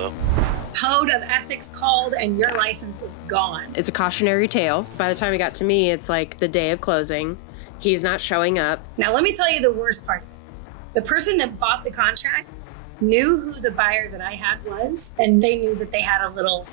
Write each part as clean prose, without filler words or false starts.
though. Code of ethics called and your license is gone. It's a cautionary tale. By the time it got to me, it's like the day of closing. He's not showing up. Now, let me tell you the worst part of this. The person that bought the contract knew who the buyer that I had was, and they knew that they had a little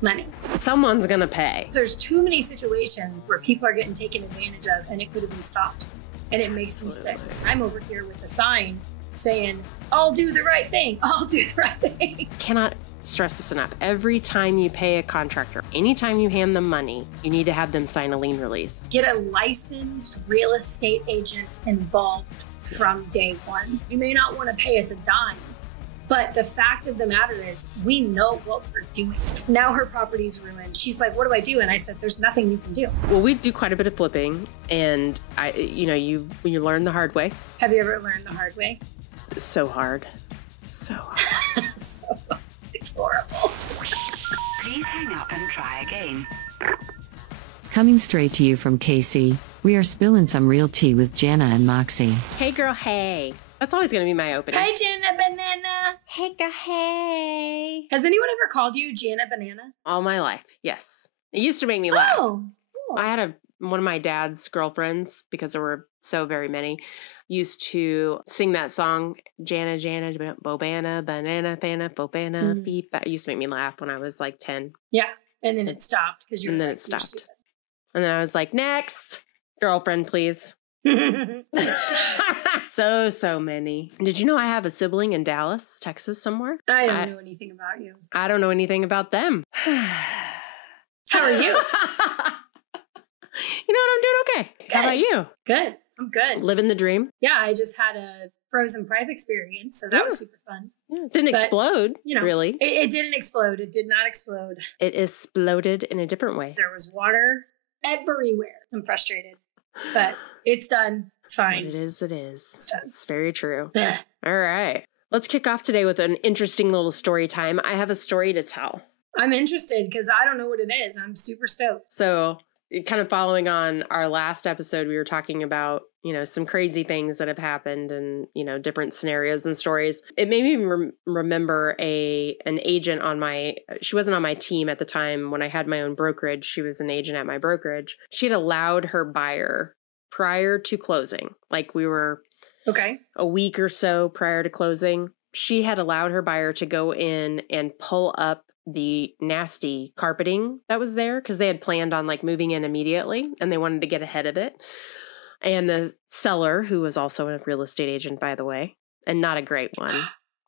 money. Someone's gonna pay. There's too many situations where people are getting taken advantage of and it could have been stopped. And it makes me sick. I'm over here with a sign saying, I'll do the right thing. I'll do the right thing. Cannot stress this enough. Every time you pay a contractor, anytime you hand them money, you need to have them sign a lien release. Get a licensed real estate agent involved from day one. You may not want to pay us a dime, but the fact of the matter is we know what we're doing. Now her property's ruined. She's like, what do I do? And I said, there's nothing you can do. Well, we do quite a bit of flipping, and you learn the hard way. Have you ever learned the hard way? So hard. So hard. So hard. It's horrible. Please hang up and try again. Coming straight to you from KC, we are spilling some real tea with Jana and Moxie. Hey girl, hey. That's always going to be my opening. Hi, Jana Banana. Hey girl, hey. Has anyone ever called you Jana Banana? All my life, yes. It used to make me laugh. Oh, cool. I had one of my dad's girlfriends, because there were so very many, used to sing that song, Jana, Jana, Bobana, Banana, Fana, Bobana, Beep. That used to make me laugh when I was like 10. Yeah, and then it stopped. And then it stopped. And then I was like, next, girlfriend, please. So many. Did you know I have a sibling in Dallas, Texas somewhere? I don't know anything about you. I don't know anything about them. How are you? You know what? I'm doing okay. Good. How about you? Good. I'm good. Living the dream? Yeah, I just had a frozen pipe experience, so that was super fun. Yeah, it didn't explode, really. It didn't explode. It did not explode. It exploded in a different way. There was water everywhere. I'm frustrated, but it's done. It's fine. What it is, it is. It's done. It's very true. All right. Let's kick off today with an interesting little story time. I have a story to tell. I'm interested because I don't know what it is. I'm super stoked. So, kind of following on our last episode, we were talking about, some crazy things that have happened and, different scenarios and stories. It made me remember an agent she wasn't on my team at the time when I had my own brokerage. She was an agent at my brokerage. She had allowed her buyer prior to closing, like we were a week or so prior to closing. She had allowed her buyer to go in and pull up the nasty carpeting that was there because they had planned on moving in immediately and they wanted to get ahead of it. And the seller, who was also a real estate agent, by the way, and not a great one,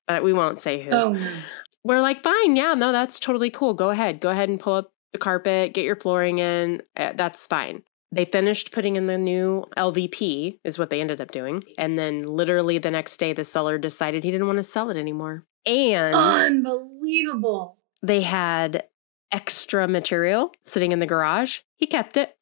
but we won't say who. We're like, fine. Yeah, no, that's totally cool. Go ahead and pull up the carpet, get your flooring in. That's fine. They finished putting in the new LVP is what they ended up doing. And then literally the next day, the seller decided he didn't want to sell it anymore. And unbelievable. They had extra material sitting in the garage. He kept it.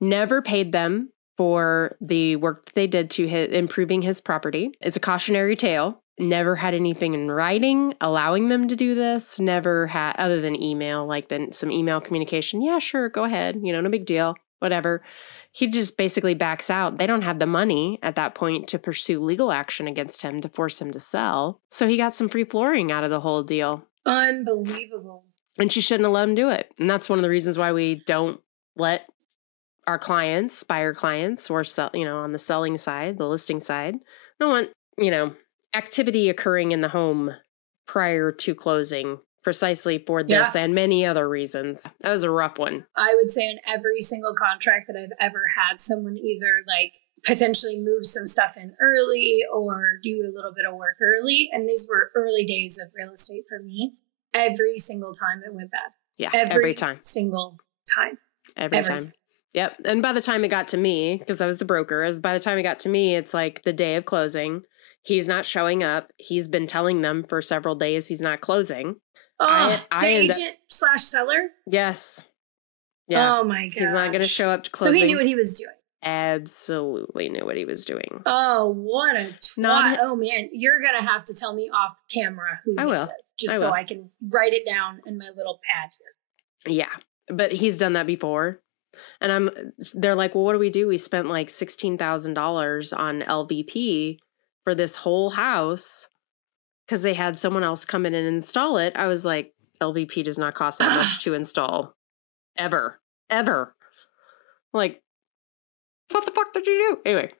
Never paid them for the work that they did to improving his property. It's a cautionary tale. Never had anything in writing allowing them to do this. Never had, other than email, some email communication. Yeah, sure, go ahead. No big deal. Whatever. He just basically backs out. They don't have the money at that point to pursue legal action against him to force him to sell. So he got some free flooring out of the whole deal. Unbelievable. And she shouldn't have let him do it. And that's one of the reasons why we don't let our clients, buyer clients, or sell, on the selling side, the listing side, don't want, activity occurring in the home prior to closing, precisely for this and many other reasons. That was a rough one. I would say in every single contract that I've ever had someone either potentially move some stuff in early or do a little bit of work early. And these were early days of real estate for me. Every single time it went bad. Yeah, every time. Single time. Every time. Yep. And by the time it got to me, because I was the broker, by the time it got to me, it's like the day of closing. He's not showing up. He's been telling them for several days he's not closing. Oh, the agent/seller? Yes. Yeah. Oh my God. He's not going to show up to closing. So he knew what he was doing. Absolutely knew what he was doing. Oh, what a twat. Oh man, you're going to have to tell me off camera who he says. Just so I can write it down in my little pad here. Yeah. But he's done that before. And they're like, well, what do we do? We spent $16,000 on LVP for this whole house. because they had someone else come in and install it. I was like, LVP does not cost that much to install. Ever. Like, what the fuck did you do? Anyway,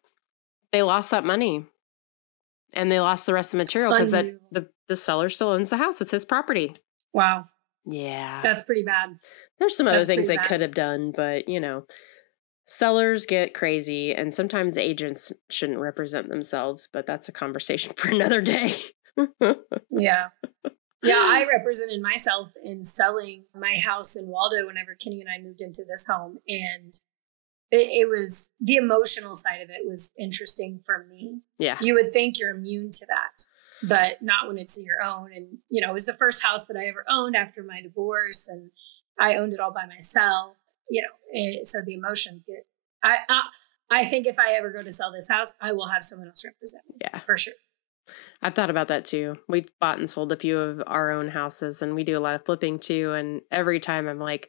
they lost that money. And they lost the rest of the material because the seller still owns the house. It's his property. Wow. Yeah. That's pretty bad. There's some other things they could have done, but, sellers get crazy, and sometimes agents shouldn't represent themselves, but that's a conversation for another day. Yeah. Yeah, I represented myself in selling my house in Waldo whenever Kenny and I moved into this home. And it was, the emotional side of it was interesting for me. Yeah. You would think you're immune to that, but not when it's your own. And, it was the first house that I ever owned after my divorce, and I owned it all by myself, so the emotions get, I think if I ever go to sell this house, I will have someone else represent me. Yeah, for sure. I've thought about that too. We've bought and sold a few of our own houses, and we do a lot of flipping too. And every time I'm like,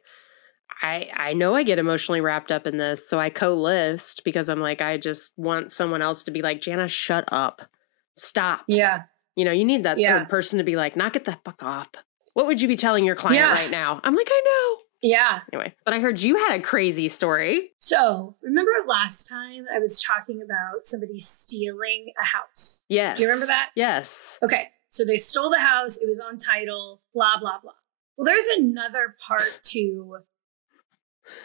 I know I get emotionally wrapped up in this. So I co-list because I'm like, I just want someone else to be like, Jana, shut up. Stop. Yeah. You need that third person to be like, knock it the fuck off. What would you be telling your client right now? I'm like, I know. Yeah. Anyway, but I heard you had a crazy story. So remember last time I was talking about somebody stealing a house? Yes. Do you remember that? Yes. Okay. So they stole the house. It was on title, blah, blah, blah. Well, there's another part to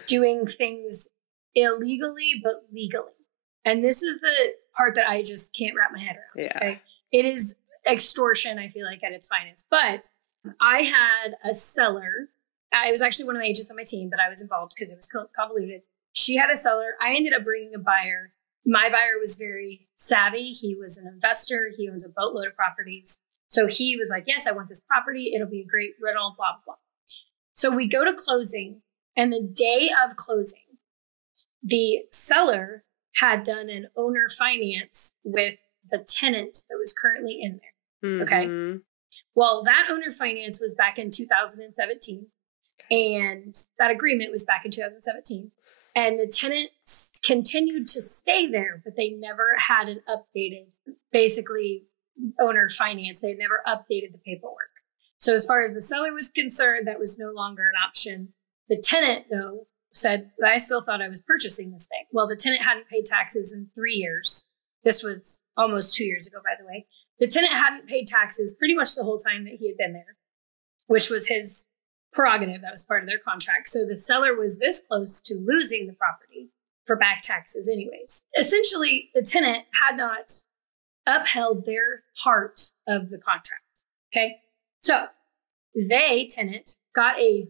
doing things illegally, but legally. And this is the part that I just can't wrap my head around. Yeah. Okay. It is extortion, I feel like, at its finest. But I had a seller. It was actually one of my agents on my team, but I was involved because it was convoluted. She had a seller. I ended up bringing a buyer. My buyer was very savvy. He was an investor. He owns a boatload of properties. So he was like, yes, I want this property. It'll be a great rental, blah, blah, blah. So we go to closing. And the day of closing, the seller had done an owner finance with the tenant that was currently in there. Mm-hmm. Okay. Well, that owner finance was back in 2017. And that agreement was back in 2017. And the tenant continued to stay there, but they never had an updated, basically, owner finance. They had never updated the paperwork. So as far as the seller was concerned, that was no longer an option. The tenant, though, said, I still thought I was purchasing this thing. Well, the tenant hadn't paid taxes in 3 years. This was almost 2 years ago, by the way. The tenant hadn't paid taxes pretty much the whole time that he had been there, which was his prerogative. That was part of their contract. So the seller was this close to losing the property for back taxes anyways. Essentially, the tenant had not upheld their part of the contract. Okay. So they, tenant, got a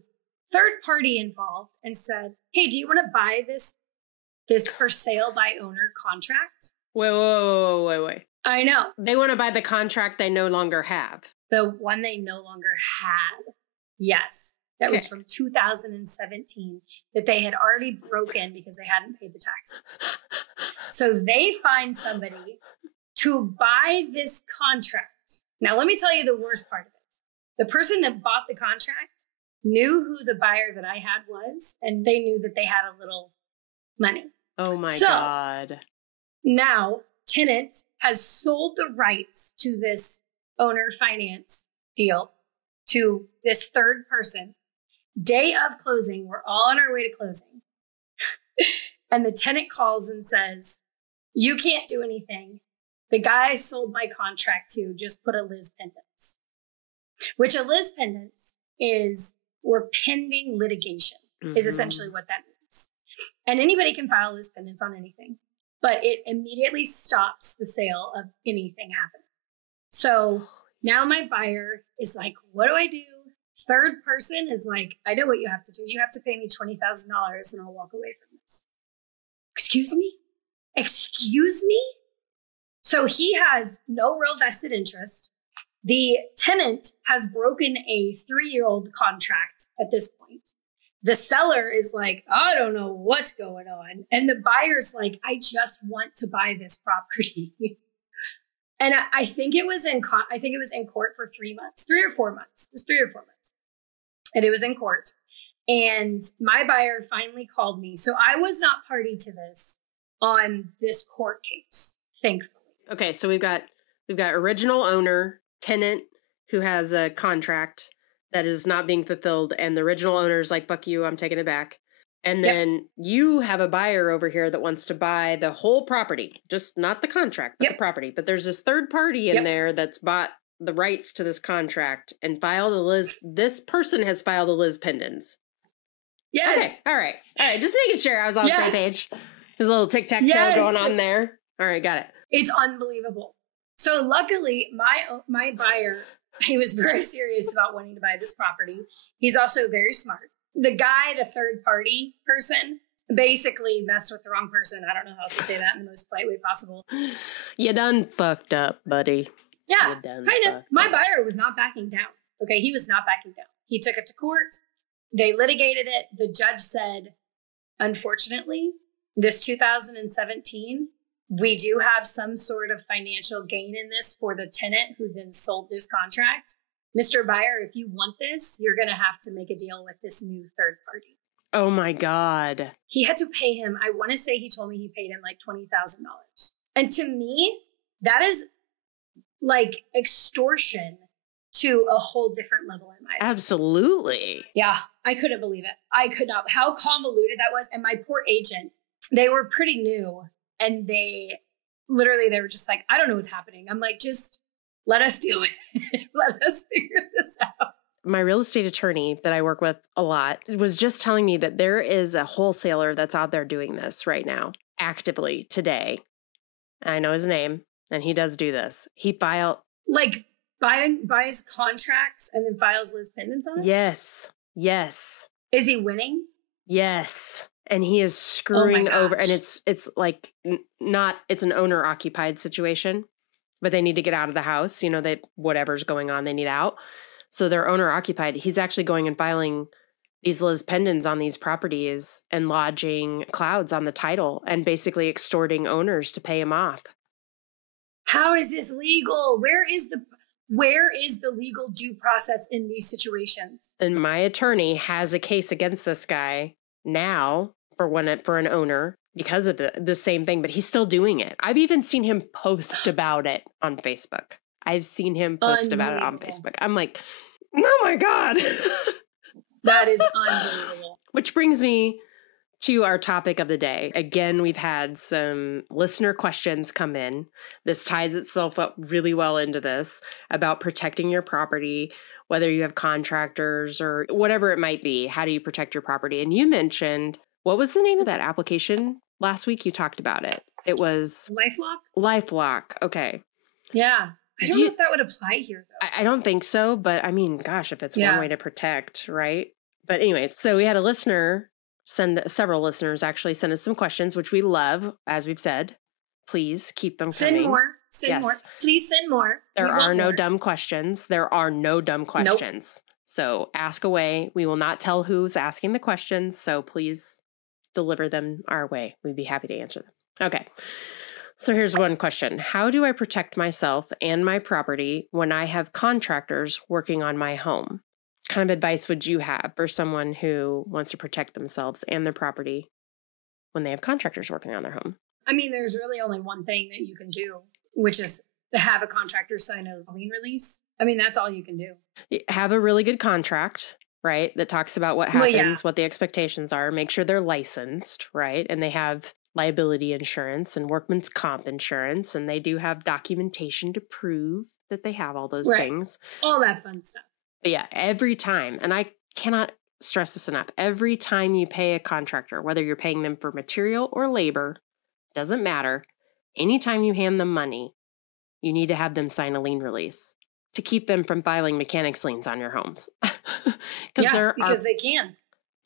third party involved and said, hey, do you want to buy this for sale by owner contract? Wait. I know. They want to buy the contract they no longer have. The one they no longer had. Yes. That was from 2017 that they had already broken because they hadn't paid the taxes. So they find somebody to buy this contract. Now, let me tell you the worst part of it. The person that bought the contract knew who the buyer that I had was, and they knew that they had a little money. Oh my God. Now, tenant has sold the rights to this owner finance deal to this third person. Day of closing, we're all on our way to closing. And the tenant calls and says, you can't do anything. The guy I sold my contract to just put a Liz pendants, which a Liz pendants is, we're pending litigation, is essentially what that means. And anybody can file Liz pendants on anything, but it immediately stops the sale of anything happening. So now my buyer is like, what do I do? Third person is like, I know what you have to do. You have to pay me $20,000 and I'll walk away from this. Excuse me? Excuse me? So he has no real vested interest. The tenant has broken a 3-year-old contract at this point. The seller is like, I don't know what's going on. And the buyer's like, I just want to buy this property. And I think it was in court for 3 months, 3 or 4 months. It was 3 or 4 months. And it was in court. And my buyer finally called me. So I was not party to this on this court case, thankfully. Okay, so we've got original owner tenant who has a contract that is not being fulfilled, and the original owner is like, fuck you, I'm taking it back. And then you have a buyer over here that wants to buy the whole property, just not the contract, but the property. But there's this third party in there that's bought the rights to this contract and this person has filed a Liz Pendens. Yes. Okay. All right. Just making sure I was on the same page. There's a little tic-tac-toe going on there. All right. Got it. It's unbelievable. So luckily, my buyer, he was very serious about wanting to buy this property. He's also very smart. The guy, the third party person, basically messed with the wrong person. I don't know how else to say that in the most polite way possible. You done fucked up, buddy. Yeah, kind of. My buyer was not backing down. Okay, he was not backing down. He took it to court. They litigated it. The judge said, unfortunately, this 2017, we do have some sort of financial gain in this for the tenant who then sold this contract. Mr. Buyer, if you want this, you're going to have to make a deal with this new third party. Oh my God. He had to pay him. I want to say he told me he paid him like $20,000. And to me, that is like extortion to a whole different level in my life. Absolutely. Yeah, I couldn't believe it. I could not. How convoluted that was. And my poor agent, they were pretty new. And they were just like, I don't know what's happening. I'm like, just let us deal with it. Let us figure this out. My real estate attorney that I work with a lot was just telling me that there is a wholesaler that's out there doing this right now, actively today. I know his name, and he does do this. He buys contracts and then files Liz Pendens on it? Yes. Yes. Is he winning? Yes. And he is screwing over, and it's like it's an owner occupied situation, but they need to get out of the house. You know, that whatever's going on, they need out. So they're owner occupied. He's actually going and filing these Liz Pendens on these properties and lodging clouds on the title and basically extorting owners to pay him off. How is this legal? Where is the legal due process in these situations? And my attorney has a case against this guy now for an owner because of the same thing, but he's still doing it. I've even seen him post about it on Facebook. About it on Facebook. I'm like, oh my God. That is unbelievable. Which brings me to our topic of the day. Again, we've had some listener questions come in. This ties itself up really well into this about protecting your property, whether you have contractors or whatever it might be. How do you protect your property? And you mentioned, what was the name of that application? Last week you talked about it. It was LifeLock. Okay. Yeah. I don't know if that would apply here, though. I don't think so, but I mean, gosh, if it's one way to protect, right? But anyway, so we had several listeners actually send us some questions, which we love, as we've said. Please keep them coming. Send more. Please send more. There are no dumb questions. Nope. So ask away. We will not tell who's asking the questions, so please deliver them our way. We'd be happy to answer them. Okay. So here's one question. How do I protect myself and my property when I have contractors working on my home? What kind of advice would you have for someone who wants to protect themselves and their property when they have contractors working on their home? I mean, there's really only one thing that you can do, which is to have a contractor sign a lien release. I mean, that's all you can do. Have a really good contract, right? That talks about what happens, what the expectations are. Make sure they're licensed, right? And they have liability insurance and workman's comp insurance, and they do have documentation to prove that they have all those things. All that fun stuff. But yeah, every time, and I cannot stress this enough, every time you pay a contractor, whether you're paying them for material or labor, doesn't matter. Anytime you hand them money, you need to have them sign a lien release to keep them from filing mechanics liens on your homes. Because they can.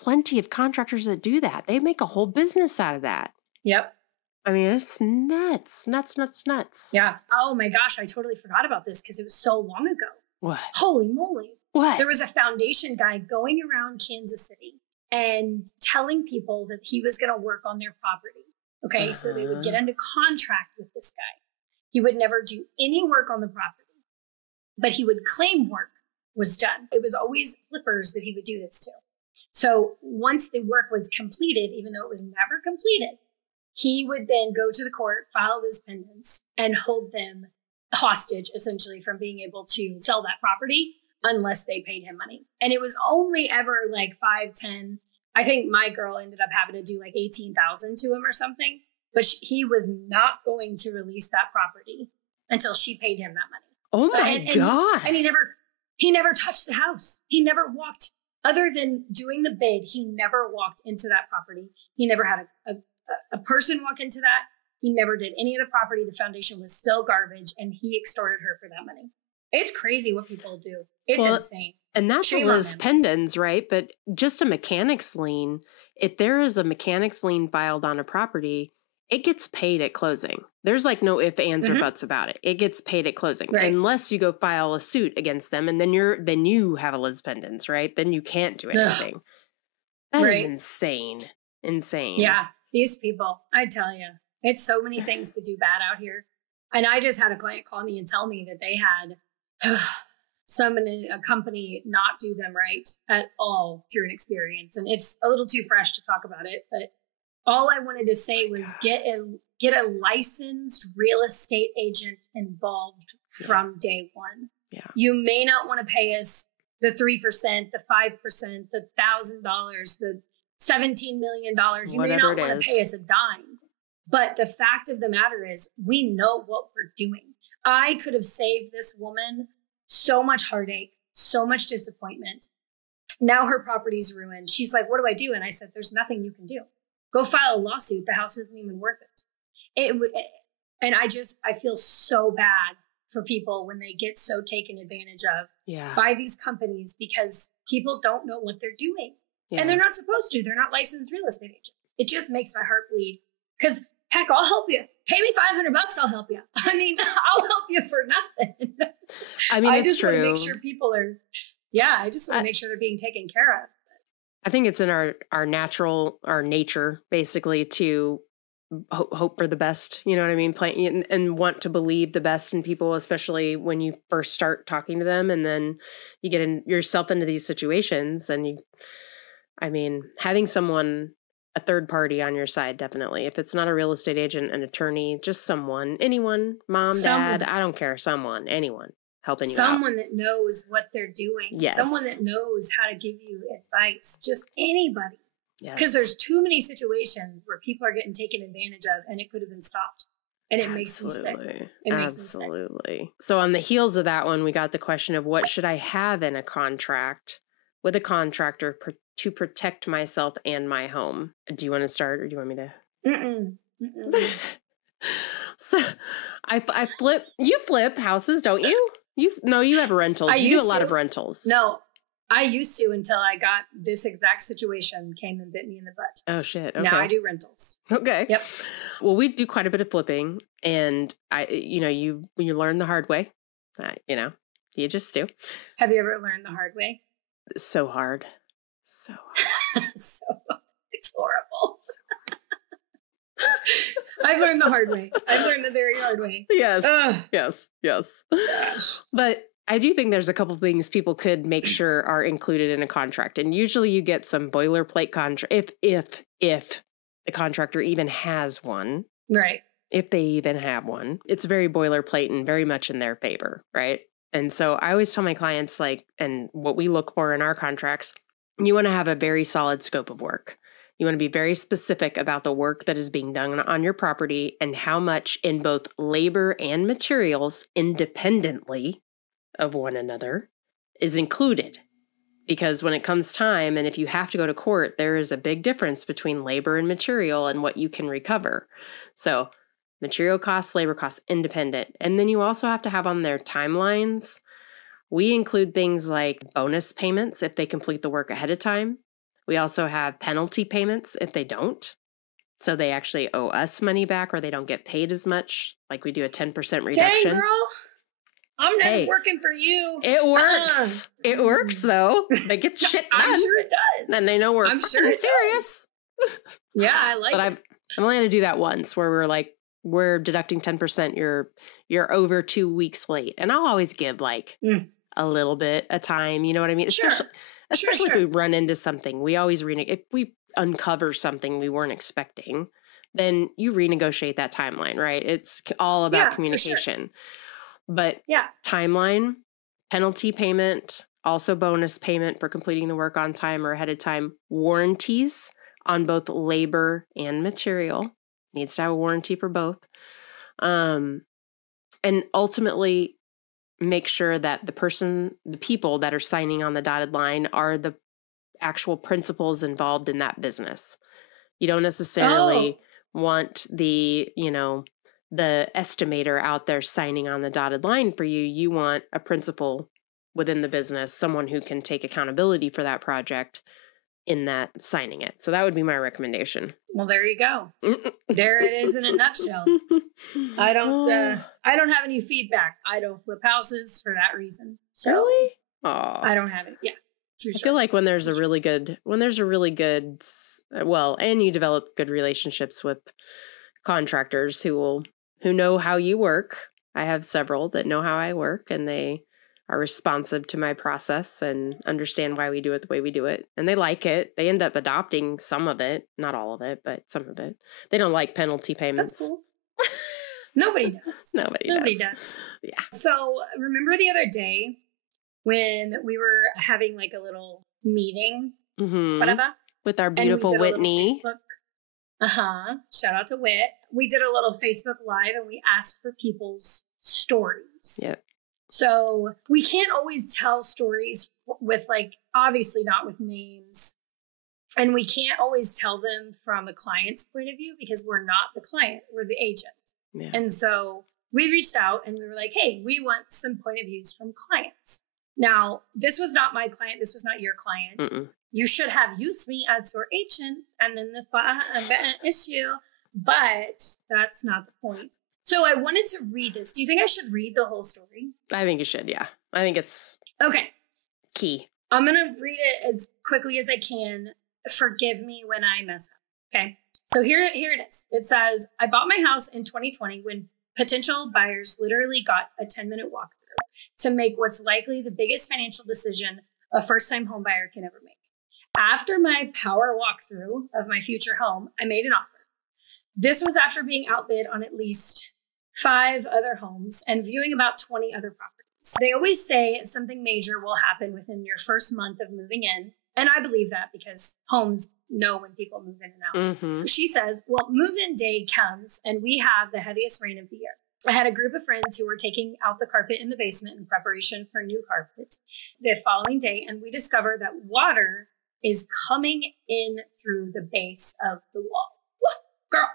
Plenty of contractors that do that. They make a whole business out of that. Yep. I mean, it's nuts. Yeah. Oh my gosh, I totally forgot about this because it was so long ago. What? Holy moly. What? There was a foundation guy going around Kansas City and telling people that he was going to work on their property. Okay. So they would get into contract with this guy. He would never do any work on the property, but he would claim work was done. It was always flippers that he would do this to. So once the work was completed, even though it was never completed, he would then go to the court, file Liz Pendens, and hold them hostage, essentially, from being able to sell that property unless they paid him money. And it was only ever like 5, 10. I think my girl ended up having to do like 18,000 to him or something, but he was not going to release that property until she paid him that money. Oh my God. And he never touched the house. He never walked, other than doing the bid. He never walked into that property. He never had a person walk into that. He never did any of the property. The foundation was still garbage, and he extorted her for that money. It's crazy what people do. It's insane. And that's a lis pendens, right? But just a mechanics lien, if there is a mechanics lien filed on a property, it gets paid at closing. There's like no ifs, ands, or buts about it. It gets paid at closing, right? Unless you go file a suit against them, and then you have a lis pendens, right? Then you can't do anything. That is insane. Insane. Yeah, these people, I tell you, it's so many things to do bad out here. And I just had a client call me and tell me that they had a company not do them right at all through an experience. And it's a little too fresh to talk about it, but all I wanted to say was get a licensed real estate agent involved from day one. Yeah. You may not want to pay us the 3%, the 5%, the $1,000, the $17 million. You may not want to pay us a dime. But the fact of the matter is, we know what we're doing. I could have saved this woman so much heartache, so much disappointment. Now her property's ruined. She's like, what do I do? And I said, there's nothing you can do. Go file a lawsuit. The house isn't even worth it. And I feel so bad for people when they get so taken advantage of by these companies, because people don't know what they're doing. And they're not supposed to. They're not licensed real estate agents. It just makes my heart bleed, because heck, I'll help you. Pay me $500, I'll help you. I mean, I'll help you for nothing. I mean, I it's just true. want to make sure people are, I just want to make sure they're being taken care of. I think it's in our nature, basically, to hope for the best. You know what I mean? And want to believe the best in people, especially when you first start talking to them, and then you get yourself into these situations. And having someone, a third party on your side, definitely. If it's not a real estate agent, an attorney, just anyone, mom, dad, I don't care, anyone helping you out. Someone that knows what they're doing. Yes. Someone that knows how to give you advice. Just anybody. Yes. Because there's too many situations where people are getting taken advantage of, and it could have been stopped. And it makes me sick. It makes me sick. Absolutely. So on the heels of that one, we got the question of, what should I have in a contract with a contractor to protect myself and my home? Do you want to start, or do you want me to? So you flip houses, don't you? You have rentals. You do a lot of rentals. No, I used to, until I got this exact situation came and bit me in the butt. Oh shit. Okay. Now I do rentals. Okay. Yep. Well, we do quite a bit of flipping, and you learn the hard way. You just do. Have you ever learned the hard way? So hard. So it's horrible. I've learned the hard way. I've learned the very hard way. Yes. Ugh. Yes. Gosh. But I do think there's a couple things people could make sure are included in a contract. And usually you get some boilerplate contract if the contractor even has one. Right. If they even have one. It's very boilerplate and very much in their favor, right? And so I always tell my clients, and what we look for in our contracts, you want to have a very solid scope of work. You want to be very specific about the work that is being done on your property and how much in both labor and materials, independently of one another, is included. Because when it comes time, and if you have to go to court, there is a big difference between labor and material and what you can recover. So material costs, labor costs, independent. And then you also have to have on their timelines. We include things like bonus payments if they complete the work ahead of time. We also have penalty payments if they don't. So they actually owe us money back, or they don't get paid as much. Like we do a 10% reduction. Dang, girl. I'm not working for you. It works. It works, though. They get shit done. I'm sure it does. Then they know we're serious. Yeah, I like but it. I'm only going to do that once, where we're deducting 10%. You're over 2 weeks late. And I'll always give a little bit of time. You know what I mean? Especially if we run into something. We always if we uncover something we weren't expecting, then you renegotiate that timeline, right? It's all about communication. But timeline, penalty payment, also bonus payment for completing the work on time or ahead of time, warranties on both labor and material. Needs to have a warranty for both. And ultimately make sure that the people that are signing on the dotted line are the actual principals involved in that business. You don't necessarily want the estimator out there signing on the dotted line for you. You want a principal within the business, someone who can take accountability for that project in that signing it. So that would be my recommendation. Well, there you go. There it is in a nutshell. I don't have any feedback. I don't flip houses for that reason. So really? I don't have it. Yeah. I feel like when there's a really good, and you develop good relationships with contractors who know how you work. I have several that know how I work, and they are responsive to my process and understand why we do it the way we do it. And they like it. They end up adopting some of it, not all of it, but some of it. They don't like penalty payments. That's cool. Nobody does. Nobody does. Yeah. So remember the other day when we were having like a little meeting, whatever, with our beautiful Whitney. Shout out to Whit. We did a little Facebook Live and we asked for people's stories. Yep. So we can't always tell stories with obviously not with names. And we can't always tell them from a client's point of view because we're not the client, we're the agent. Yeah. And so we reached out and we were like, hey, we want some point of views from clients. Now, this was not my client. This was not your client. Mm-mm. You should have used me as your agent. And then this was an issue. But that's not the point. So I wanted to read this. Do you think I should read the whole story? I think you should, yeah. I think it's key. I'm going to read it as quickly as I can. Forgive me when I mess up. Okay. So here it is. It says, I bought my house in 2020 when potential buyers literally got a 10-minute walkthrough to make what's likely the biggest financial decision a first-time home buyer can ever make. After my power walkthrough of my future home, I made an offer. This was after being outbid on at least 5 other homes and viewing about 20 other properties. They always say something major will happen within your first month of moving in. And I believe that because homes know when people move in and out. Mm-hmm. She says, well, move-in day comes and we have the heaviest rain of the year. I had a group of friends who were taking out the carpet in the basement in preparation for new carpet the following day. And we discovered that water is coming in through the base of the wall. Woo, girl.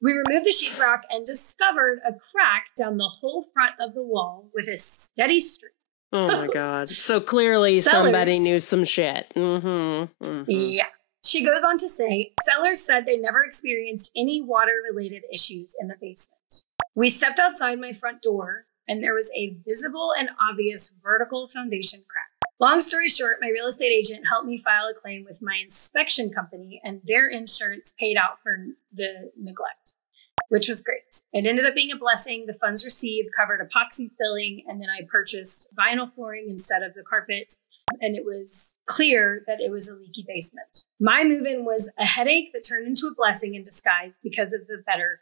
We removed the sheetrock and discovered a crack down the whole front of the wall with a steady stream. Oh my God. So clearly somebody knew some shit. Mm-hmm. Mm-hmm. Yeah. She goes on to say, sellers said they never experienced any water-related issues in the basement. We stepped outside my front door and there was a visible and obvious vertical foundation crack. Long story short, my real estate agent helped me file a claim with my inspection company and their insurance paid out for the neglect, which was great. It ended up being a blessing. The funds received covered epoxy filling, and then I purchased vinyl flooring instead of the carpet, and it was clear that it was a leaky basement. My move-in was a headache that turned into a blessing in disguise because of the better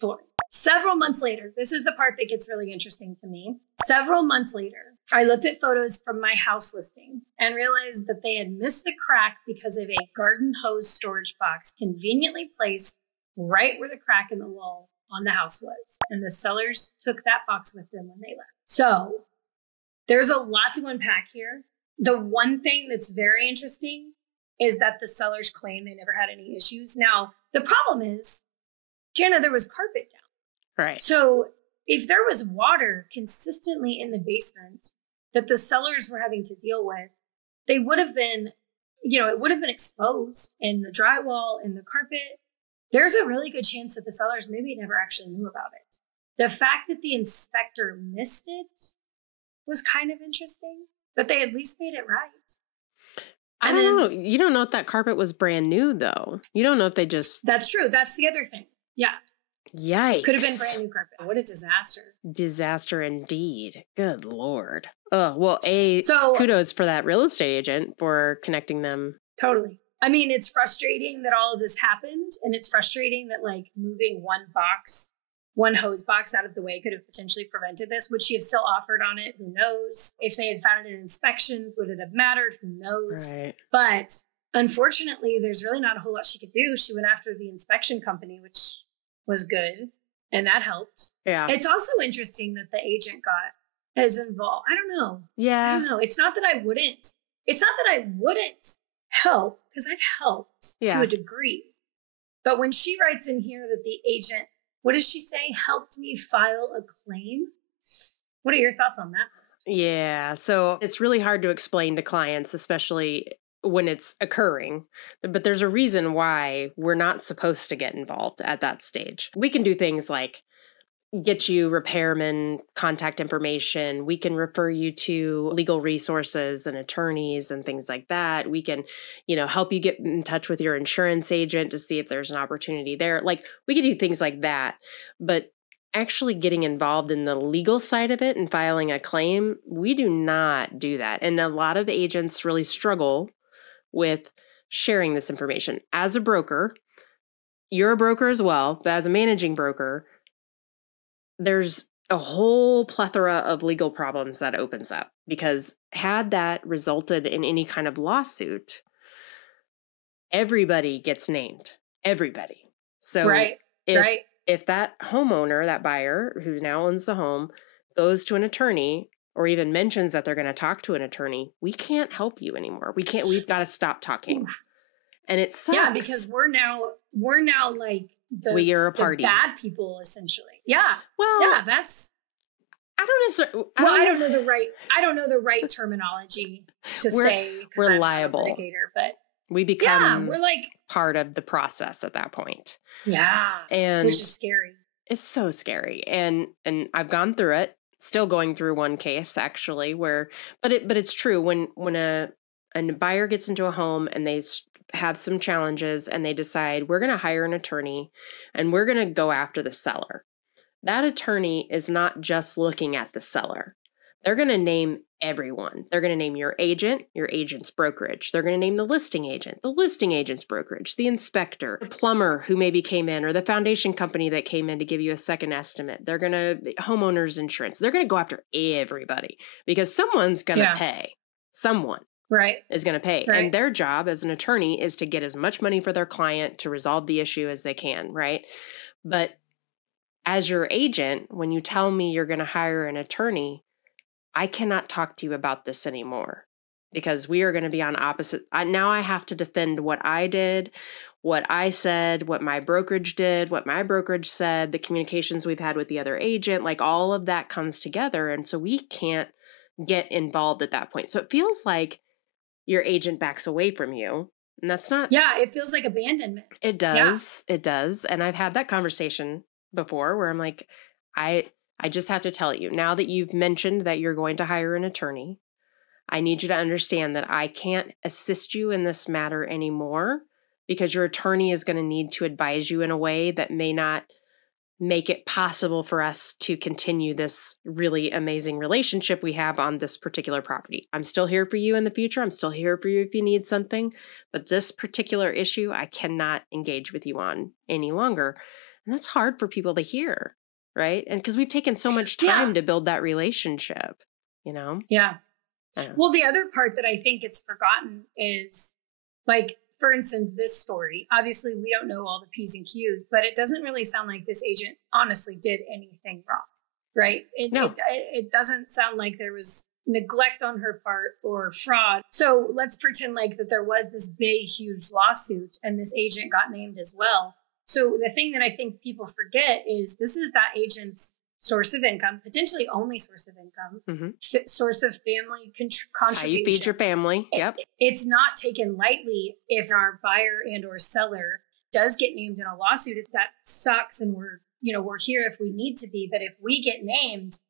flooring. Several months later, this is the part that gets really interesting to me. Several months later, I looked at photos from my house listing and realized that they had missed the crack because of a garden hose storage box conveniently placed right where the crack in the wall on the house was. And the sellers took that box with them when they left. So there's a lot to unpack here. The one thing that's very interesting is that the sellers claim they never had any issues. Now, the problem is, Jana, there was carpet down. Right. So if there was water consistently in the basement that the sellers were having to deal with, they would have been, it would have been exposed in the drywall, in the carpet. There's a really good chance that the sellers maybe never actually knew about it. The fact that the inspector missed it was kind of interesting, but they at least made it right. I don't know. You don't know if that carpet was brand new, though. You don't know if they just... That's true. That's the other thing. Yeah. Yikes. Could have been brand new carpet. What a disaster. Disaster indeed. Good Lord. Oh, well, kudos for that real estate agent for connecting them. Totally. I mean, it's frustrating that all of this happened, and it's frustrating that moving one box one hose box out of the way could have potentially prevented this. Would she have still offered on it? Who knows? If they had found it in inspections, would it have mattered? Who knows? Right. But unfortunately, there's really not a whole lot she could do. She went after the inspection company, which was good, and that helped. Yeah. It's also interesting that the agent got as involved. I don't know. Yeah. I don't know. It's not that I wouldn't help, because I've helped to a degree. But when she writes in here that the agent, what does she say? Helped me file a claim. What are your thoughts on that? Yeah. So it's really hard to explain to clients, especially when it's occurring. But there's a reason why we're not supposed to get involved at that stage. We can do things like get you repairman contact information. We can refer you to legal resources and attorneys and things like that. We can, help you get in touch with your insurance agent to see if there's an opportunity there. Like, we can do things like that. But actually getting involved in the legal side of it and filing a claim, we do not do that. And a lot of agents really struggle with sharing this information. As a broker, you're a broker as well, but as a managing broker, there's a whole plethora of legal problems that opens up, because had that resulted in any kind of lawsuit, everybody gets named. Everybody. So if that homeowner, that buyer who now owns the home, goes to an attorney or even mentions that they're going to talk to an attorney, we can't help you anymore. We've got to stop talking. And it sucks. Yeah, because we're now like we are a party. The bad people, essentially. Yeah. Well, yeah, that's. I don't know the right terminology to say. We're liable. Litigator, but we become we're like part of the process at that point. Yeah, and which is scary. It's so scary, and I've gone through it. Still going through one case actually, but it's true when a buyer gets into a home and they have some challenges and they decide we're going to hire an attorney and we're going to go after the seller. That attorney is not just looking at the seller. They're going to name everyone. They're going to name your agent, your agent's brokerage. They're going to name the listing agent's brokerage, the inspector, the plumber who maybe came in, or the foundation company that came in to give you a second estimate. They're going to homeowners insurance. They're going to go after everybody because someone's going to pay. Someone. Is going to pay. Right. And their job as an attorney is to get as much money for their client to resolve the issue as they can, right? But as your agent, when you tell me you're going to hire an attorney, I cannot talk to you about this anymore because we are going to be on opposite. Now I have to defend what I did, what I said, what my brokerage did, what my brokerage said, the communications we've had with the other agent, like all of that comes together. And so we can't get involved at that point. So it feels like your agent backs away from you. And that's not. Yeah, it feels like abandonment. It does. Yeah. It does. And I've had that conversation before where I'm like, I just have to tell you, now that you've mentioned that you're going to hire an attorney, I need you to understand that I can't assist you in this matter anymore because your attorney is going to need to advise you in a way that may not make it possible for us to continue this really amazing relationship we have on this particular property. I'm still here for you in the future. I'm still here for you if you need something, but this particular issue, I cannot engage with you on any longer. And that's hard for people to hear, right? And because we've taken so much time to build that relationship, Yeah. Well, the other part that I think gets forgotten is, like, for instance, this story, obviously we don't know all the P's and Q's, but it doesn't really sound like this agent honestly did anything wrong, right? It doesn't sound like there was neglect on her part or fraud. So let's pretend like that there was this big, huge lawsuit and this agent got named as well. So the thing that I think people forget is this is that agent's source of income, potentially only source of income, source of family contribution. How you feed your family. Yep. It's not taken lightly if our buyer and or seller does get named in a lawsuit. That sucks, and we're here if we need to be. But if we get named,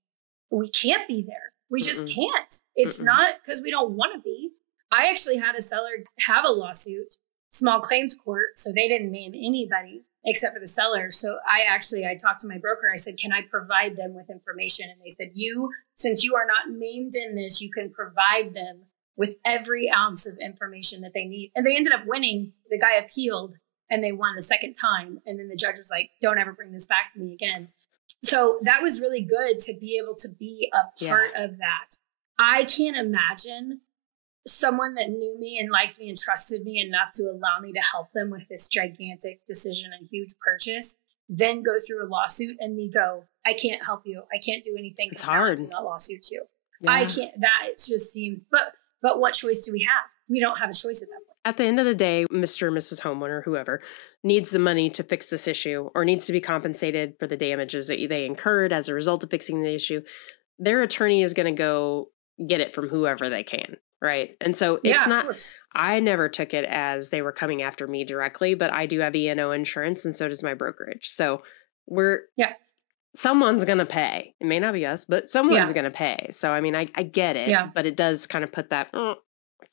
we can't be there. We just can't. It's not because we don't want to be. I actually had a seller have a lawsuit, small claims court, so they didn't name anybody except for the seller. So I talked to my broker. I said, can I provide them with information? And they said, since you are not named in this, you can provide them with every ounce of information that they need. And they ended up winning. The guy appealed and they won the second time. And then the judge was like, don't ever bring this back to me again. So that was really good to be able to be a part of that. I can't imagine someone that knew me and liked me and trusted me enough to allow me to help them with this gigantic decision and huge purchase, then go through a lawsuit and me go, I can't help you. I can't do anything. It's hard. That lawsuit too. Yeah. I can't, that it just seems, but what choice do we have? We don't have a choice at that point. At the end of the day, Mr. or Mrs. Homeowner, whoever, needs the money to fix this issue or needs to be compensated for the damages that they incurred as a result of fixing the issue. Their attorney is going to go get it from whoever they can. Right. And so it's not, I never took it as they were coming after me directly, but I do have E&O insurance and so does my brokerage. So someone's going to pay. It may not be us, but someone's going to pay. So, I mean, I get it, but it does kind of put that, I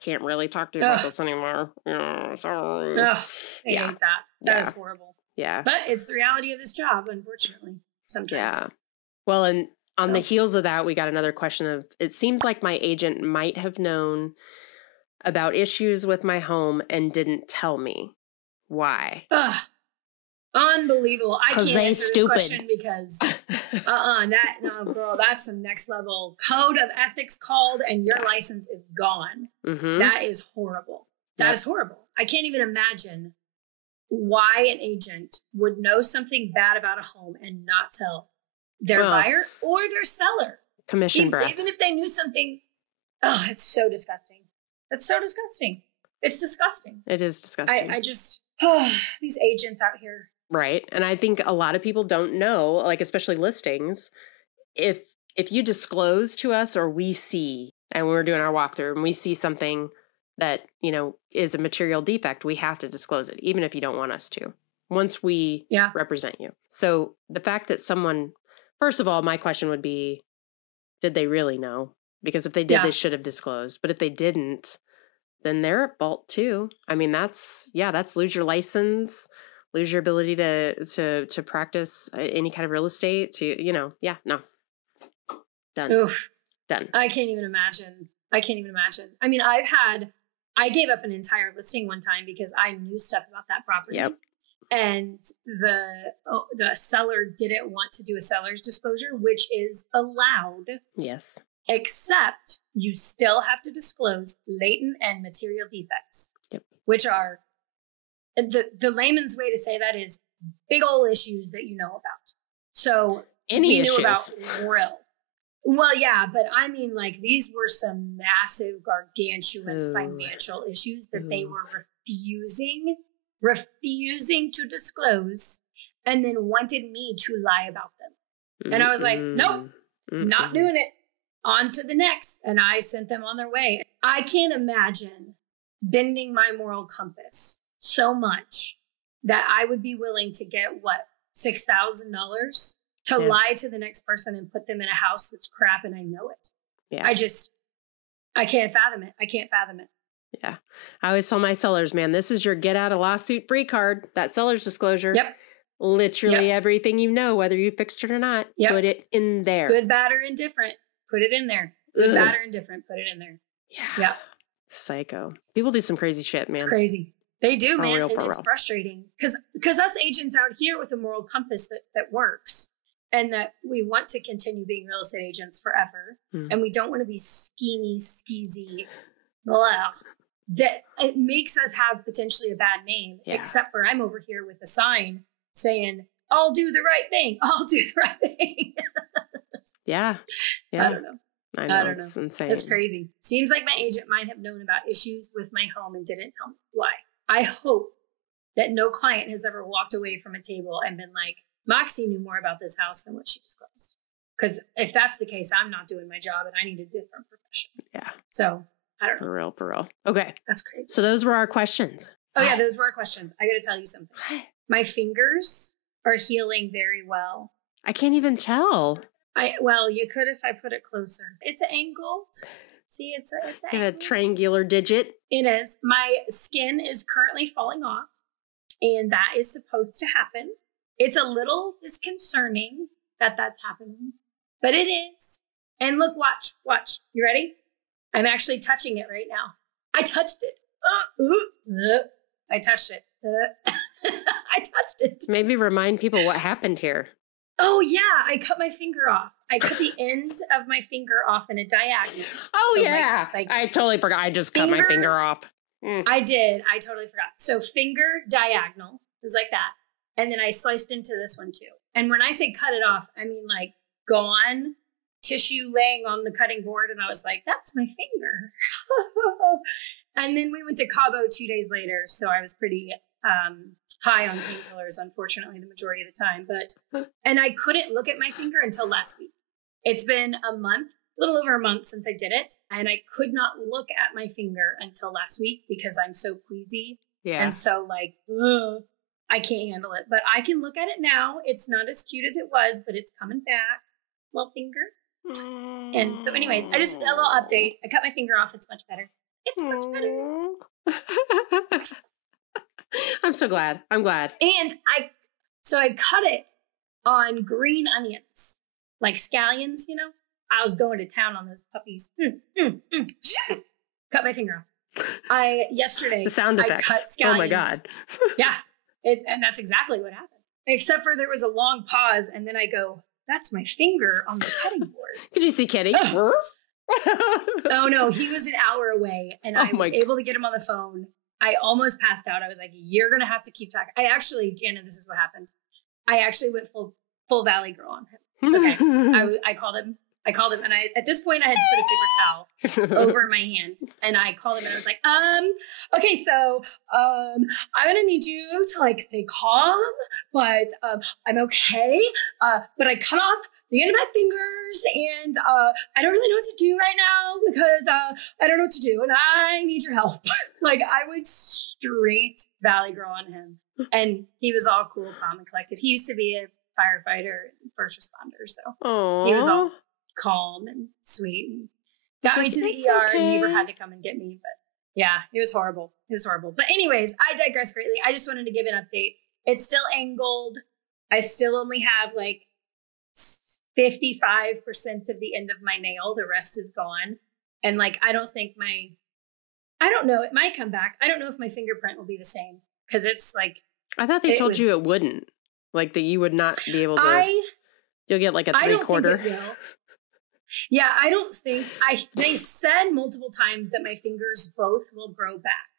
can't really talk to you about this anymore. Sorry. I hate that. That is horrible. Yeah. But it's the reality of this job, unfortunately, sometimes. Yeah. Well, and on the heels of that, we got another question of, it seems like my agent might have known about issues with my home and didn't tell me. Why? Unbelievable. I can't answer this question because, no, girl, that's some next level code of ethics called and your license is gone. Mm-hmm. That is horrible. That is horrible. I can't even imagine why an agent would know something bad about a home and not tell their buyer or their seller. Commission breath. Even if they knew something. Oh, it's so disgusting. It's so disgusting. It's disgusting. It is disgusting. I just, these agents out here. Right. And I think a lot of people don't know, like, especially listings, if you disclose to us or we see, and when we're doing our walkthrough and we see something that, you know, is a material defect, we have to disclose it, even if you don't want us to, once we represent you. So the fact that someone, first of all, my question would be, did they really know? Because if they did, they should have disclosed. But if they didn't, then they're at fault too. I mean, that's lose your license, lose your ability to practice any kind of real estate, done. Oof. Done. I can't even imagine. I mean, I gave up an entire listing one time because I knew stuff about that property. Yep. And the seller didn't want to do a seller's disclosure, which is allowed. Yes. Except you still have to disclose latent and material defects, which are the layman's way to say that is big old issues that you know about. So any issues knew about real. Well, yeah, but I mean, like, these were some massive, gargantuan financial issues that they were refusing to disclose, and then wanted me to lie about them. And I was like, nope, not doing it. On to the next. And I sent them on their way. I can't imagine bending my moral compass so much that I would be willing to get, $6,000 to lie to the next person and put them in a house that's crap and I know it. Yeah. I can't fathom it. Yeah. I always tell my sellers, man, this is your get out of lawsuit free card, that seller's disclosure. Yep. Literally everything you know, whether you fixed it or not, put it in there. Good, bad, or indifferent. Put it in there. Good, bad, or indifferent. Put it in there. Yeah. Yep. Psycho. People do some crazy shit, man. It's crazy. They do, man. Real, and it's frustrating because us agents out here with a moral compass that works and that we want to continue being real estate agents forever. And we don't want to be schemy, skeezy, blah. That it makes us have potentially a bad name, except for I'm over here with a sign saying, I'll do the right thing. I'll do the right thing. Yeah. I don't know. I don't know. It's insane. It's crazy. Seems like my agent might have known about issues with my home and didn't tell me why. I hope that no client has ever walked away from a table and been like, Moxie knew more about this house than what she disclosed. Because if that's the case, I'm not doing my job and I need a different profession. Yeah. So I don't know. For real. Okay. That's crazy. So those were our questions. Oh, yeah, those were our questions. I got to tell you something. My fingers are healing very well. I can't even tell. Well, you could if I put it closer. It's angled. See, it's a triangular digit. It is. My skin is currently falling off, and that is supposed to happen. It's a little disconcerting that that's happening, but it is. And look, watch. You ready? I'm actually touching it right now. I touched it. I touched it. I touched it. Maybe remind people what happened here. Oh yeah, I cut my finger off. I cut the end of my finger off in a diagonal. Oh So, yeah. I totally forgot. I just cut my finger off. I did. I totally forgot. So finger diagonal. It was like that. And then I sliced into this one too. And when I say cut it off, I mean like gone, tissue laying on the cutting board. And I was like, that's my finger. And then we went to Cabo 2 days later. So I was pretty high on painkillers, unfortunately, the majority of the time. And I couldn't look at my finger until last week. It's been a month, a little over a month since I did it. And I could not look at my finger until last week because I'm so queasy. Yeah. And so like, ugh, I can't handle it. But I can look at it now. It's not as cute as it was, but it's coming back. Little finger. And so anyways, I just, a little update. I cut my finger off. It's much better. It's much better. I'm so glad. I'm glad. And I cut it on green onions, like scallions, you know? I was going to town on those puppies. Cut my finger off. Yesterday, the sound effects. I cut scallions. Oh my God. Yeah. And that's exactly what happened. Except for there was a long pause and then I go, that's my finger on the cutting board. Could you see Kitty? Oh no, he was an hour away and I was able to get him on the phone. I almost passed out. I was like, you're going to have to keep track. Jana, this is what happened. I actually went full Valley Girl on him. Okay. I called him and at this point I had to put a paper towel over my hand and I called him and I was like, okay, so, I'm going to need you to like stay calm, but, I'm okay. But I cut off the end of my fingers and, I don't really know what to do right now because, I don't know what to do and I need your help. Like I went straight Valley Girl on him and he was all cool, calm and collected. He used to be a firefighter and first responder. So he was all calm and sweet and got me to the ER. Okay. Neighbor had to come and get me, but yeah, it was horrible. But anyways, I digress greatly. I just wanted to give an update. It's still angled. I still only have like 55% of the end of my nail. The rest is gone. And like, I don't know. It might come back. I don't know if my fingerprint will be the same because it's like, I thought they told you it wouldn't, like that you would not be able to, you'll get like a 3/4. Yeah, I don't think they said multiple times that my fingers both will grow back.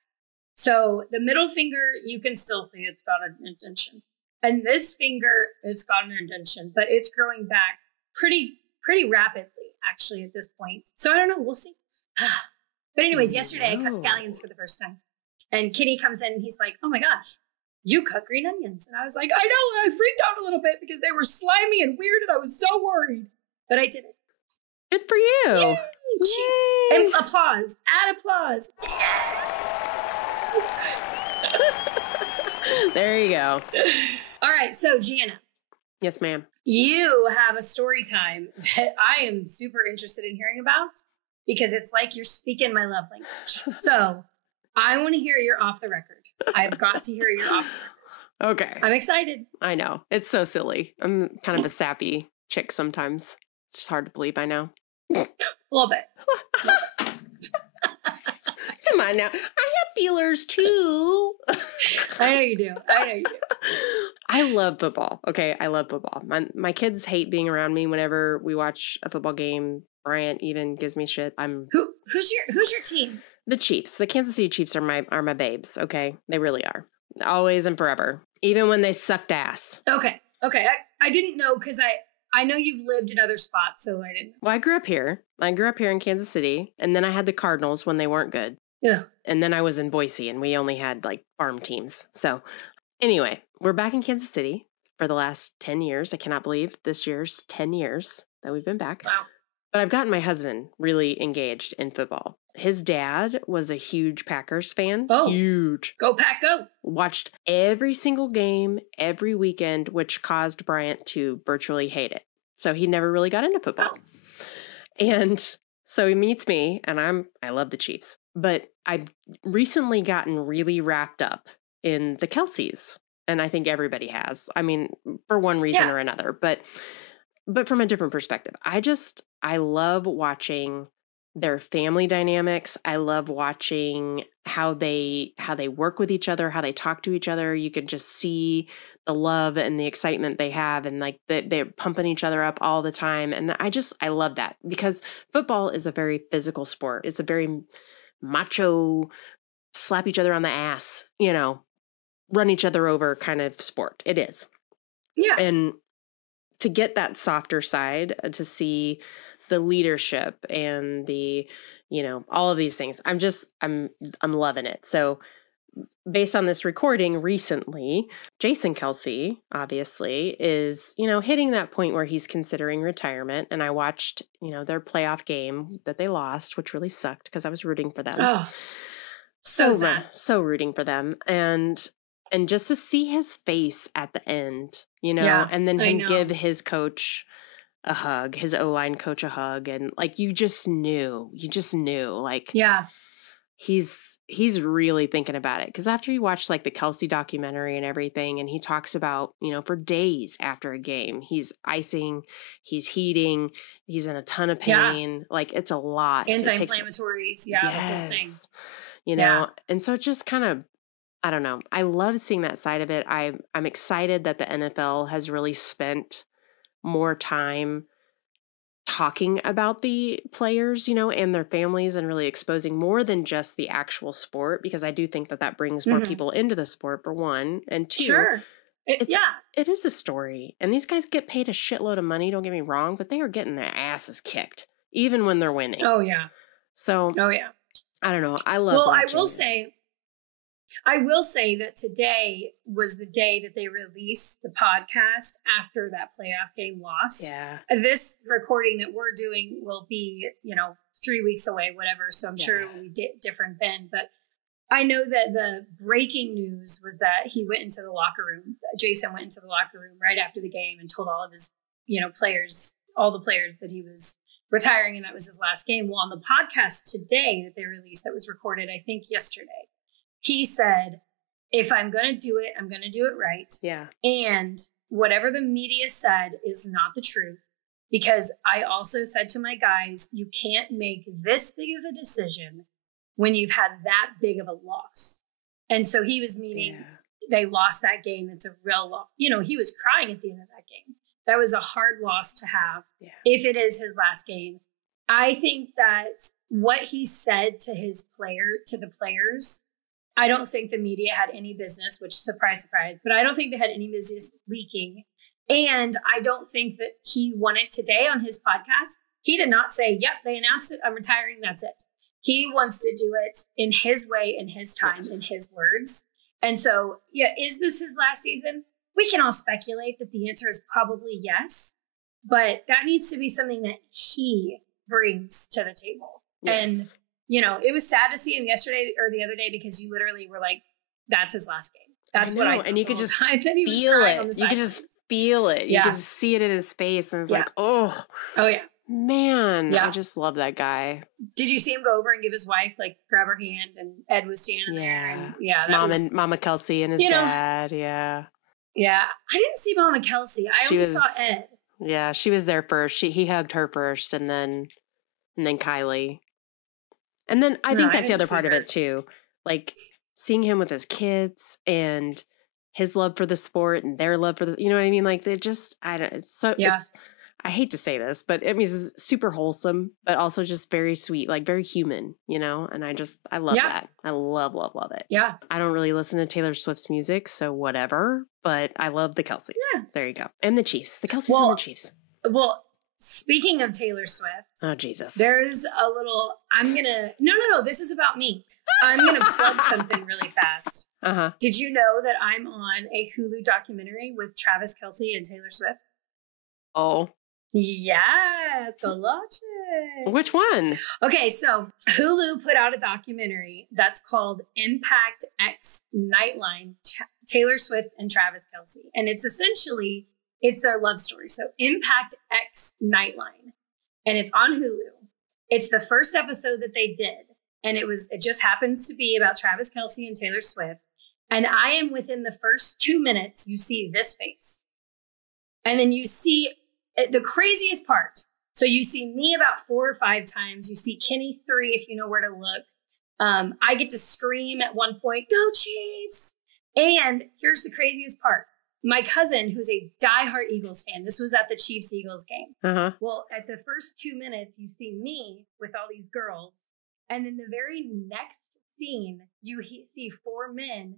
So the middle finger, you can still see it's got an indentation. And this finger, it's got an indentation, but it's growing back pretty rapidly, actually, at this point. So I don't know. We'll see. But anyways, yesterday I cut scallions for the first time. And Kitty comes in and he's like, oh my gosh, you cut green onions. And I was like, I know. And I freaked out a little bit because they were slimy and weird and I was so worried. But I did it. Good for you. Yay. Yay. And applause. Add applause. There you go. All right. So, Jana. Yes, ma'am. You have a story time that I am super interested in hearing about because it's like you're speaking my love language. So, I want to hear your off the record. I've got to hear your off the record. Okay. I'm excited. I know. It's so silly. I'm kind of a sappy chick sometimes. It's just hard to believe, I know. A little bit. Come on now. I have feelers too. I know you do. I love football. Okay, I love football. My kids hate being around me whenever we watch a football game. Bryant even gives me shit. Who's your team? The Chiefs. The Kansas City Chiefs are my babes. Okay, they really are. Always and forever. Even when they sucked ass. Okay. I didn't know because I know you've lived in other spots, so I didn't. Well, I grew up here. In Kansas City, and then I had the Cardinals when they weren't good. Yeah. And then I was in Boise, and we only had like farm teams. So anyway, we're back in Kansas City for the last 10 years. I cannot believe this year's 10 years that we've been back. Wow. But I've gotten my husband really engaged in football. His dad was a huge Packers fan. Oh, huge. Go Pack, go. Watched every single game every weekend, which caused Bryant to virtually hate it. So he never really got into football. And so he meets me, and I love the Chiefs. But I've recently gotten really wrapped up in the Kelseys. And I think everybody has. I mean, for one reason or another. But from a different perspective. I love watching their family dynamics. I love watching how they work with each other, how they talk to each other. You can just see the love and the excitement they have, and like they're pumping each other up all the time. And I love that, because football is a very physical sport. It's a very macho, slap each other on the ass, run each other over kind of sport. It is. Yeah. And to get that softer side, to see the leadership and the, all of these things, I'm loving it. So based on this recording recently, Jason Kelce obviously is, hitting that point where he's considering retirement. And I watched, their playoff game that they lost, which really sucked because I was rooting for them. Oh, so sad. So rooting for them. And just to see his face at the end, and then him give his coach a hug, his O-line coach a hug. And like, you just knew like, yeah, he's really thinking about it. Because after you watch like the Kelce documentary and everything, and he talks about, for days after a game, he's icing, he's heating, he's in a ton of pain. Yeah. Like, it's a lot. Anti-inflammatories. Yeah. Yes. The whole thing. Yeah. And so it just kind of, I don't know. I love seeing that side of it. I'm excited that the NFL has really spent more time talking about the players, and their families, and really exposing more than just the actual sport, because I do think that brings more people into the sport, for one. And two, sure. It is a story. And these guys get paid a shitload of money, don't get me wrong, but they are getting their asses kicked, even when they're winning. Oh, yeah. So, I don't know. I love I will say that today was the day that they released the podcast after that playoff game loss. Yeah. This recording that we're doing will be, 3 weeks away, whatever. So I'm sure it will be different then. But I know that the breaking news was that he went into the locker room. Jason went into the locker room right after the game and told all of his, players, all the players, that he was retiring and that was his last game. Well, on the podcast today that they released, that was recorded, I think yesterday, he said, if I'm going to do it, I'm going to do it right. Yeah. And whatever the media said is not the truth, because I also said to my guys, you can't make this big of a decision when you've had that big of a loss. And so he was meaning they lost that game. It's a real loss. He was crying at the end of that game. That was a hard loss to have if it is his last game. I think that what he said to the players, I don't think the media had any business, which, surprise, surprise, but I don't think they had any business leaking. And I don't think that he wanted today on his podcast. He did not say, yep, they announced it, I'm retiring, that's it. He wants to do it in his way, in his time, in his words. And so, is this his last season? We can all speculate that the answer is probably yes, but that needs to be something that he brings to the table. Yes. And it was sad to see him yesterday or the other day, because you literally were like, that's his last game. That's what I thought. And you could just feel it. You could just feel it. You could just see it in his face. And it's like, oh yeah, man. Yeah. I just love that guy. Did you see him go over and give his wife, like, grab her hand, and Ed was standing there? And Mama Kelce and his dad. Yeah. Yeah. I didn't see Mama Kelce. I only saw Ed. Yeah. She was there first. He hugged her first, and then Kylie. And then I think that's the other part of it too. Like, seeing him with his kids and his love for the sport and their love for the, you know what I mean? Like, they just, I hate to say this, but I mean, it's super wholesome, but also just very sweet, like very human, and I love that. I love it. Yeah. I don't really listen to Taylor Swift's music, so whatever, but I love the Kelces. Yeah. There you go. And the Chiefs, the Kelces and the Chiefs. Well, speaking of Taylor Swift. Oh, Jesus. There's a little, no, this is about me. I'm going to plug something really fast. Uh-huh. Did you know that I'm on a Hulu documentary with Travis Kelce and Taylor Swift? Oh. Yes, go watch it. Which one? Okay, so Hulu put out a documentary that's called Impact X Nightline, Taylor Swift and Travis Kelce. And it's essentially, it's their love story. So Impact X Nightline. And it's on Hulu. It's the first episode that they did. And it just happens to be about Travis Kelce and Taylor Swift. And I am within the first 2 minutes, you see this face. And then you see the craziest part. So you see me about 4 or 5 times. You see Kenny 3, if you know where to look. I get to scream at one point, "Go Chiefs!" And here's the craziest part. my cousin, who's a diehard Eagles fan, this was at the Chiefs-Eagles game. Well, at the first 2 minutes, you see me with all these girls. And in the very next scene, you see 4 men.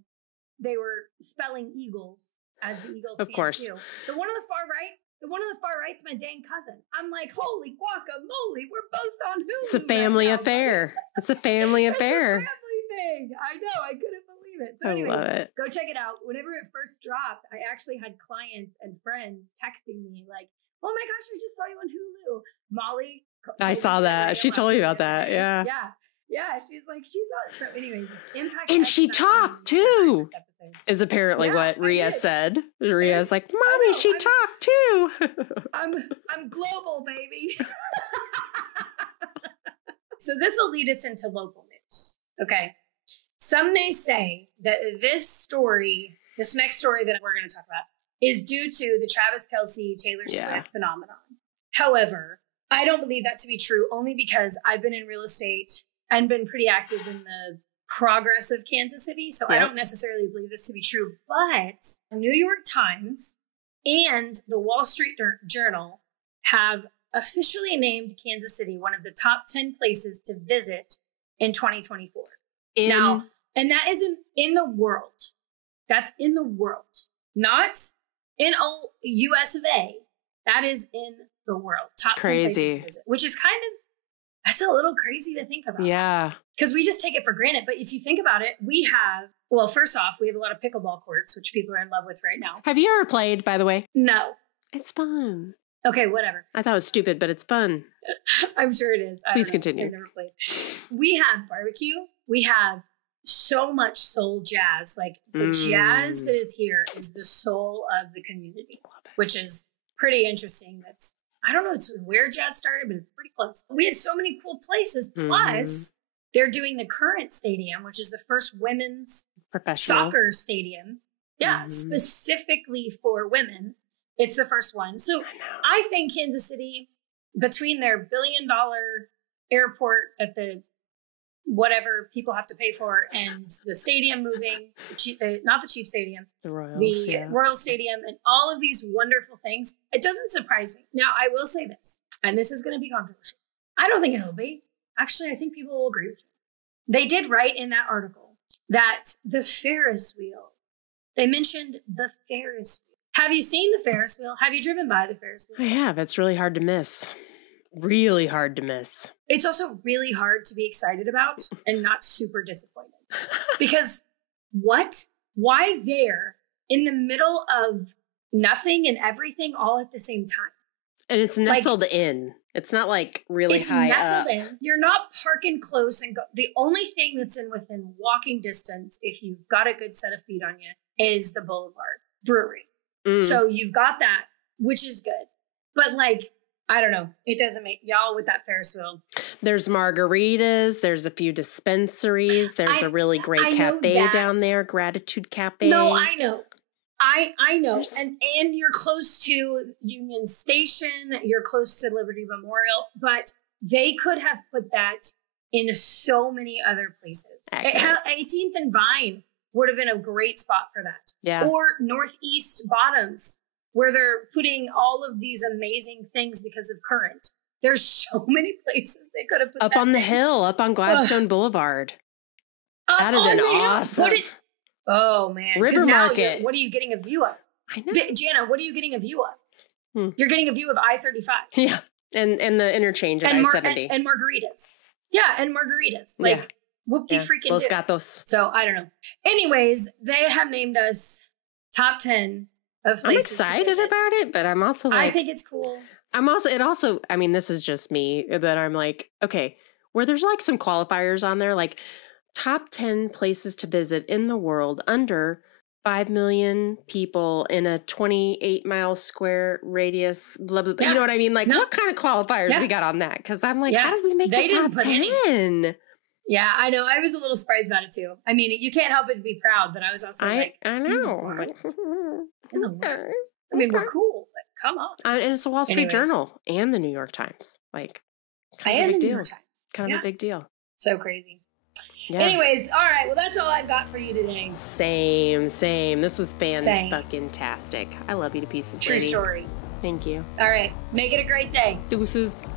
They were spelling Eagles as the Eagles of course. Do. The one on the far right's my dang cousin. I'm like, holy guacamole, we're both on Hulu. It's a family affair. It's a family affair. It's a family thing. I know. I couldn't believe it. So anyways, love it. Go check it out. Whenever it first dropped, I actually had clients and friends texting me like, oh my gosh, I just saw you on Hulu. Molly. I saw that. She told me about that. Yeah. Yeah. She's like, she's on. So anyways, Impact. And she talked too. Is apparently what Rhea said. Rhea's like, Mommy, she talked too. I'm global, baby. So this will lead us into local news. Okay. Some may say that this next story that we're going to talk about is due to the Travis Kelce, Taylor Swift phenomenon. However, I don't believe that to be true, only because I've been in real estate and been pretty active in the progress of Kansas City. So I don't necessarily believe this to be true, but the New York Times and the Wall Street Journal have officially named Kansas City one of the top 10 places to visit in 2024. Now, and that is in the world. That's in the world, not in US of A. That is in the world. Top 10 places to visit, which is that's a little crazy to think about. Yeah. Because we just take it for granted. But if you think about it, first off, we have a lot of pickleball courts, which people are in love with right now. Have you ever played, by the way? No. It's fun. Okay, whatever. I thought it was stupid, but it's fun. I'm sure it is. Please continue. I've never played. We have barbecue. We have so much soul jazz. Like the jazz that is here is the soul of the community, which is pretty interesting. I don't know where jazz started, but it's pretty close. We have so many cool places. Plus, they're doing the Current Stadium, which is the first women's soccer stadium. Yeah, specifically for women. It's the first one. So I think Kansas City, between their $1 billion airport at the whatever people have to pay for and the stadium moving, not the Chief Stadium, the Royal Stadium, and all of these wonderful things, it doesn't surprise me. Now, I will say this, and this is going to be controversial. I don't think it'll be. Actually, I think people will agree with me. They did write in that article that the Ferris wheel, they mentioned the Ferris wheel. Have you seen the Ferris wheel? Have you driven by the Ferris wheel? I have. It's really hard to miss. Really hard to miss. It's also really hard to be excited about and not super disappointed. Because what? Why there in the middle of nothing and everything all at the same time? And it's nestled in. It's not like really high up. It's nestled in. You're not parking close and the only thing that's within walking distance, if you've got a good set of feet on you, is the Boulevard Brewery. So you've got that, which is good. But I don't know. It doesn't make y'all with that Ferris wheel. There's margaritas. There's a few dispensaries. There's a really great cafe down there, Gratitude Cafe. No, I know. I know. And you're close to Union Station. You're close to Liberty Memorial. But they could have put that in so many other places. 18th and Vine would have been a great spot for that. Yeah. Or Northeast Bottoms, where they're putting all of these amazing things because of Current. There's so many places they could have put up on the hill, up on Gladstone Boulevard. That'd have been awesome. Oh man, River Market. What are you getting a view of? I know, Jana. What are you getting a view of? You're getting a view of I-35. Yeah, and the interchange at I-70 and margaritas. Yeah, and margaritas. Whoopty freaking Los Gatos. So I don't know. Anyways, they have named us top 10 of places. I'm excited about it, but I'm also I think it's cool. I mean, this is just me, that I'm like, okay, where there's some qualifiers on there, top 10 places to visit in the world under 5 million people in a 28-mile square radius, blah, blah, blah. Yeah. You know what I mean? What kind of qualifiers we got on that? Because I'm how did we make the top 10? Yeah, I know. I was a little surprised about it too. I mean, you can't help but be proud, but I was also I know. I mean, we're cool, but come on. And it's the Wall Street Journal and the New York Times. Kind of a big deal. Kind of a big deal. So crazy. Yeah. Anyways, all right. Well, that's all I've got for you today. Same. This was fan-fucking-tastic. I love you to pieces, True lady. story. Thank you. All right. Make it a great day. Deuces.